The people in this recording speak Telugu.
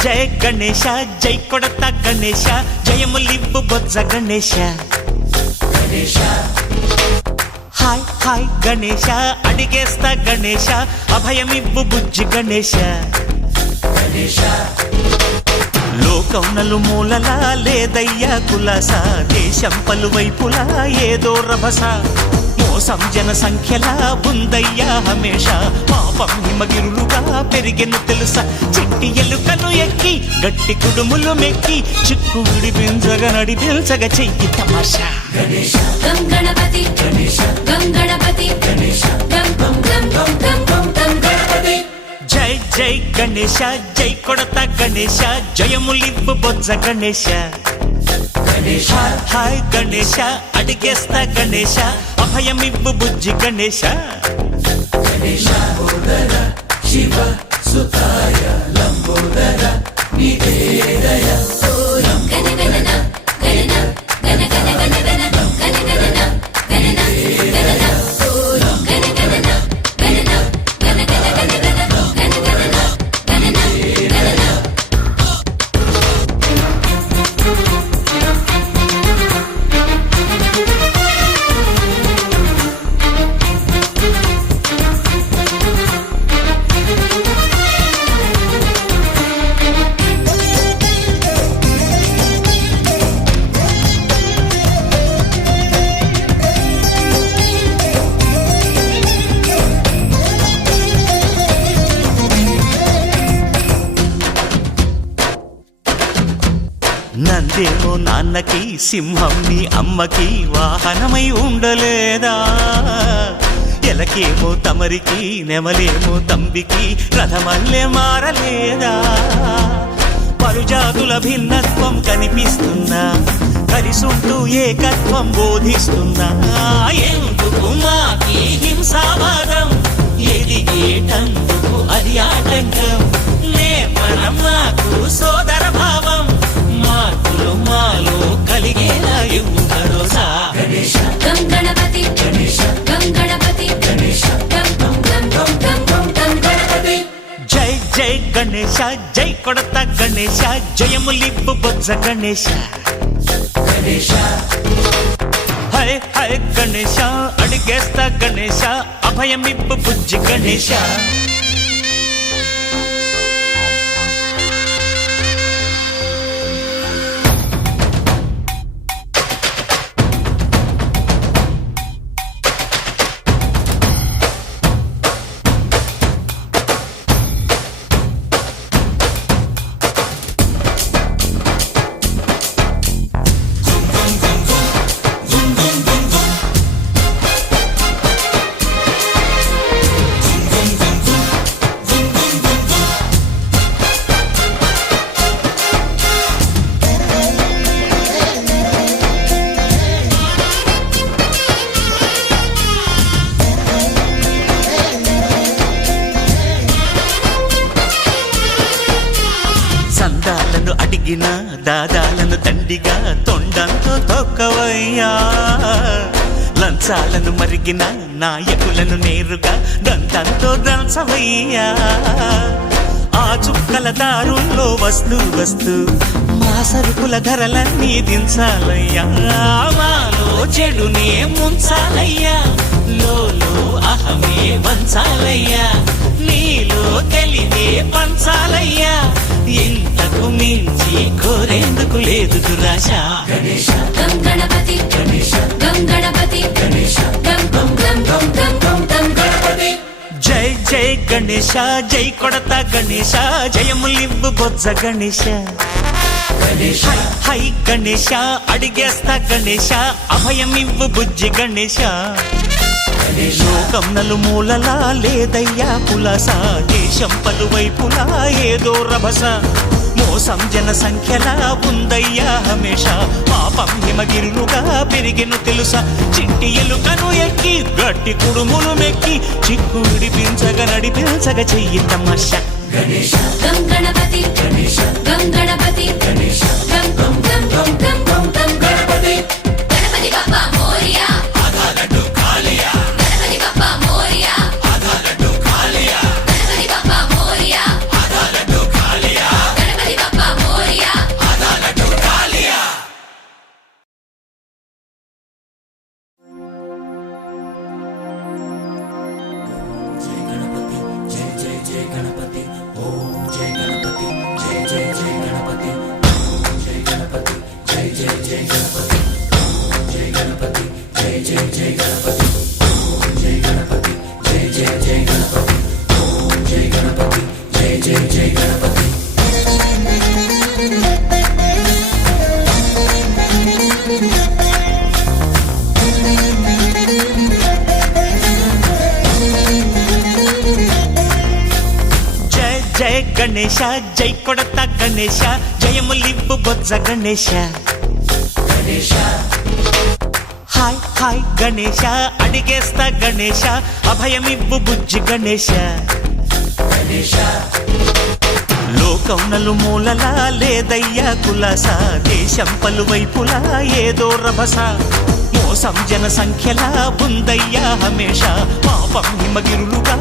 జయ గణేశ జై కొడత గణేశ జయములివ్వు బొజ్జ గణేశ హాయ్ హాయ్ గణేశ అడిగేస్తా గణేశ అభయమివ్వు బుజ్జి గణేశ లోకం నలుమూలలా లేదయ్యా కులాస దేశం పలువైపులా ఏదో రభస మోసం జన సంఖ్యలా ఉందయ్యా హమేష పాపం హిమగిరులుగా పెరిగెను తెలుసా చిట్టి ఎలుకలు ఎక్కి గట్టి కుడుములు మెక్కి చిక్కు విడిపించగా నడిపించగా చెయ్యి తమాషా గం గణపతి గం గణపతి గం గం గం గం గం గం గం గణపతి జై జై గణేశ జై కొడత గణేశ జయములివ్వు బొజ్జ గణేశ హాయ్ గణేశ అడిగేస్తా గణేశ అభయమివ్వు బుజ్జి గణేశ శివ సుతాయ లంబోదర నివేదయ గణగణన గణన గణ గణ గణ గణ గణగణన గణన గణన గణగణన గణన గణ గణ గణ గణ గణగణన గణన గణన నందేమో నాన్నకి సింహం నీ అమ్మకి వాహనమై ఉండలేదా ఎలకేమో తమరికి నెమలేమో తంబికి రథమల్లే మారలేదా పలుజాతుల భిన్నత్వం కనిపిస్తున్నా కలిసుంటూ ఏకత్వం బోధిస్తున్నా ఎందుకు మాకి హింసావాదం ఎదిగేటందుకు అది ఆటంకం నేపరం మాకు సోదర భావం మార్పులు మాలో కలిగేలా ఇవ్వు భరోసా గం గణపతి గం గణపతి గం గం గం గం గం గం గం గణపతి జై జై గణేశ జై కొడత గణేశ జయములివ్వు బొజ్జ గణేశ హై హై గణేశ అడిగేస్తా గణేశ అభయమివ్వు బుజ్జి గణేశ సందాలను అడిగిన దాదాలను దండిగా తొండంతో తొక్కవయ్యా లంచాలను మరిగిన నాయకులను నేరుగా దంతంతో దంచవయ్యా ఆ చుక్కల దారుల్లో వస్తూ వస్తూ మా సరుకుల ధరలన్నీ దించాలయ్యా మాలో చెడునే ముంచాలయ్యా లోలో అహమే వంచాలయ్యా నీలో తెలివే పంచాలయ్యా ఇంతకు మించి కోరేందుకు లేదు దురాశ గం గణపతి గం గణపతి గం గం గం గం గం గం గం గణపతి జై జై గణేశ జై కొడత గణేశ జయములివ్వు బొజ్జ గణేశ హై హై గణేశ అడిగేస్తా గణేశ అభయమివ్వు బుజ్జి గణేశ లోకం నలుమూలలా లేదయ్యా పులస దేశం పలువైపులా ఏదో రభస మోసం జన సంఖ్యలా ఉందయ్యా హమేష పాపం హిమగిరులుగా పెరిగెను తెలుసా చిట్టి ఎలుకను ఎక్కి నట్టి కుడుములు మెక్కి చిక్కు విడిపించగ నడిపించగ చెయ్యి తమాష గణేశ గం గణపతి గణేశ గం గణపతి గణేశ గం గం గం గం గం గం గం గణపతి గణపతి బప్పా మోరియా ఆధా లడ్డు కాలియా గణపతి బప్పా మోరియా ఆధా లడ్డు కాలియా గణపతి బప్పా మోరియా ఆధా లడ్డు కాలియా గణపతి బప్పా మోరియా ఆధా లడ్డు కాలియా జై గణపతి జై జై జై గణపతి ఓం జై గణపతి జై జై జై గణపతి ఓం జై గణపతి జై జై జై గణపతి ఓం జై గణపతి జై జై జై గణపతి ఓం జై గణపతి జై జై జై గణపతి ఓం జై గణపతి జై జై జై గణపతి జయ జయ గణేశ జై కొడత గణేశ జయములివ్వు బొజ్జ గణేశ గణేశ హాయ్ హాయ్ గణేశ అడిగేస్తా గణేశ అభయమివ్వు బుజ్జి గణేశ గణేశ లోకం నలుమూలలా లేదయ్యా కులాస దేశం పలువైపులా ఏదో రభస మోసం జన సంఖ్యలా ఉందయ్యా హమేష పాపం హిమగిరులుగా